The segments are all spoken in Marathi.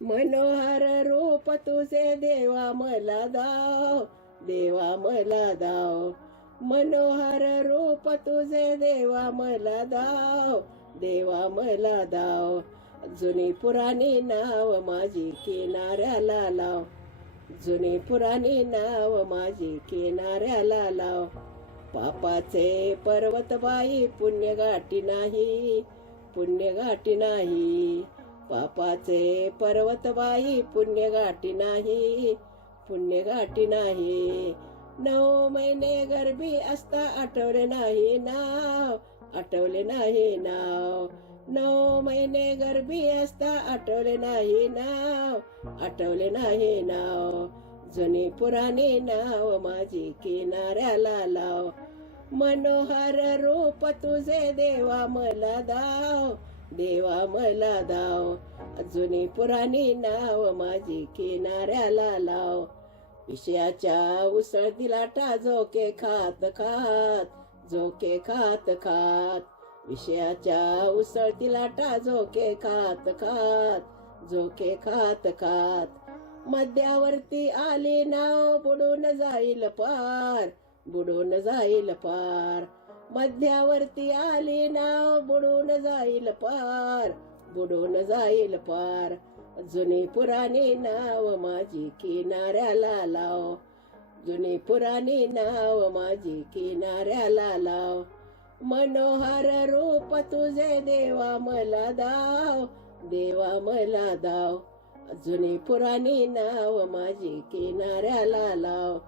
मनोहर रूप तुझे देवा मला दाव, देवा मला दाव. मनोहर रूप तुझे देवा मला दाव, देवा मला दाव. जुनी पुराणी नाव माझी किनाऱ्याला लाव, जुनी पुराणी नाव माझी किनाऱ्याला लाव. पापाचे पर्वत बाई पुण्य गाठी नाही, पुण्य गाठी नाही. पापाचे पर्वत बाई पुण्य गाठी नाही, पुण्य गाठी नाही. 9 महिने गर्भी असता आठवले नाही नाव, आठवले नाही नाव. 9 महिने गर्भी असता आठवले नाही नाव, आठवले नाही नाव. जुनी पुराणी नाव माझी किनाऱ्याला लाव. मनोहर रूप तुझे देवा मला दाव, देवा मला दाव. जुनी पुराणी नाव माझी किनाऱ्याला लाव. विषयाच्या उसळतीला झोके खात खात, झोके खात खात. विषयाच्या उसळतीला झोके खात खात, झोके खात खात. मध्यावरती आली नाव बुडून जाईल पार, बुडून जाईल पार. मध्यावरती आली नाव बुडून जाईल पार, बुडून जाईल पार. जुनी पुराणी नाव माझी किनाऱ्याला लाव, जुनी पुराणी नाव माझी किनाऱ्याला लाव. मनोहर रूप तुझे देवा मला दाव, देवा मला दाव. जुनी पुराणी नाव माझी किनाऱ्याला लाव.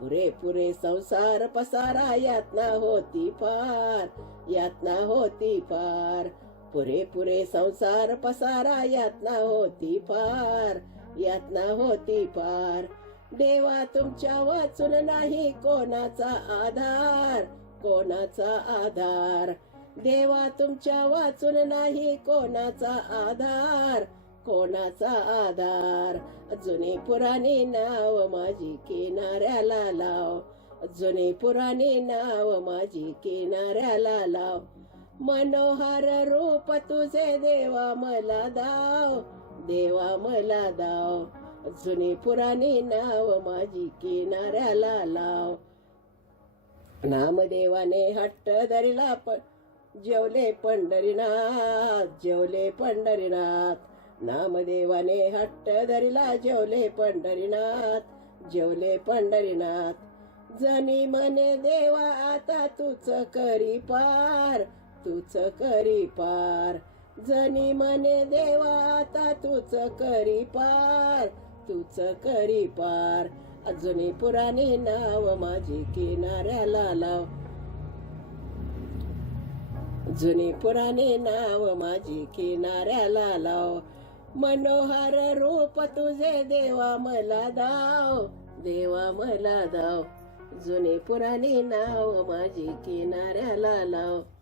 पुरे पुरे संसार पसारा यातना होती पार, यातना होती पार. पुरे पुरे संसार पसारा यातना होती पार, यातना होती पार. देवा तुमच्या वाचून नाही कोणाचा आधार, कोणाचा आधार. देवा तुमच्या वाचून नाही कोणाचा आधार, कोणाचा आधार. जुनी पुराणी नाव माझी किनाऱ्याला लाव, जुनी पुराणी नाव माझी किनाऱ्याला लाव. मनोहर रूप तुझे देवा मला दाव, देवा मला दाव. जुनी पुराणी नाव माझी किनाऱ्याला लाव. नामदेवाने हट्ट धरला जेवले पंढरीनाथ, जेवले पंढरीनाथ. नामदेवाने हट्ट धरला जेवले पंढरीनाथ, जेवले पंढरीनाथ. जनी म्हणे देवा आता तूच करी पार, तूच करी पार. जनी म्हणे देवा आता तूच करी पार, तूच करी पार. जुनी पुराणी नाव माझी किनाऱ्याला लाव, जुनी पुराणी नाव माझी किनाऱ्याला लाव. मनोहर रूप तुझे देवा मला दाव, देवा मला दाव. जुनी पुराणी नाव माझी किनाऱ्याला लाव.